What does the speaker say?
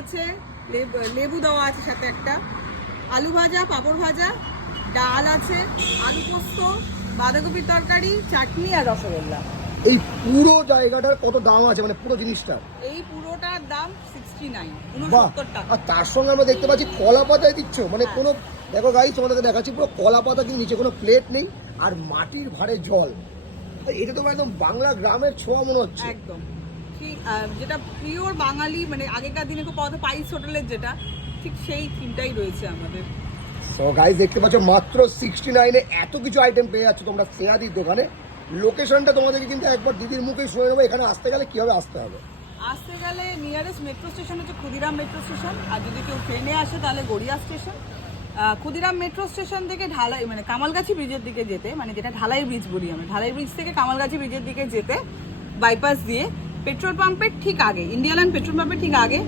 আছে, লেবু দেওয়া আছে সাথে একটা, আলু ভাজা, পাঁপড় ভাজা, ডাল আছে, আলু পোস্ত, বাঁধাকপির তরকারি, চাটনি আর রসগোল্লা। এই পুরো জায়গাটার কত দাম আছে, মানে পুরো জিনিসটা? এই পুরোটার দাম 69 বাহ, 69 টাকা। আর তার সঙ্গে আমরা দেখতে পাচ্ছি কলা পাতায় দিচ্ছ, মানে হ্যাঁ। কোনো দেখো গাইস তোমাদেরকে দেখাচ্ছি, পুরো কলা পাতা, কিন্তু নিচে কোনো প্লেট নেই, আর মাটির ভারে জল। এটা তো একদম বাংলা গ্রামের ছোঁয়া মনে হচ্ছে। একদম ঠিক, যেটা পিওর বাঙালি, মানে আগেকার দিনে খুব পাওয়া যেত পাইস হোটেলের যেটা, ঠিক সেই থিমটাই রয়েছে আমাদের। সো গাইস দেখতে পাচ্ছ মাত্র 69-এ এত কিছু আইটেম পেয়ে যাচ্ছ তোমরা শ্রেয়াদির দোকানে। লোকেশনটা তোমাদেরকে কিন্তু একবার দিদির মুখে শুনে নেবো, এখানে আসতে গেলে কিভাবে আসতে হবে। আসতে গেলে নিয়ারেস্ট মেট্রো স্টেশন হচ্ছে ক্ষুদিরাম মেট্রো স্টেশন, আর যদি কেউ ট্রেনে আসে তাহলে Garia station. Khudiram metro station থেকে ঢালাই, মানে কামালগাছি ব্রিজের দিকে যেতে, মানে যেটা ঢালাই ব্রিজ বলি আমরা, ঢালাই ব্রিজ থেকে কামালগাছি ব্রিজের দিকে যেতে বাইপাস দিয়ে পেট্রোল পাম্পের ঠিক আগে, ইন্ডিয়াল্যান্ড পেট্রোল পাম্পের ঠিক আগে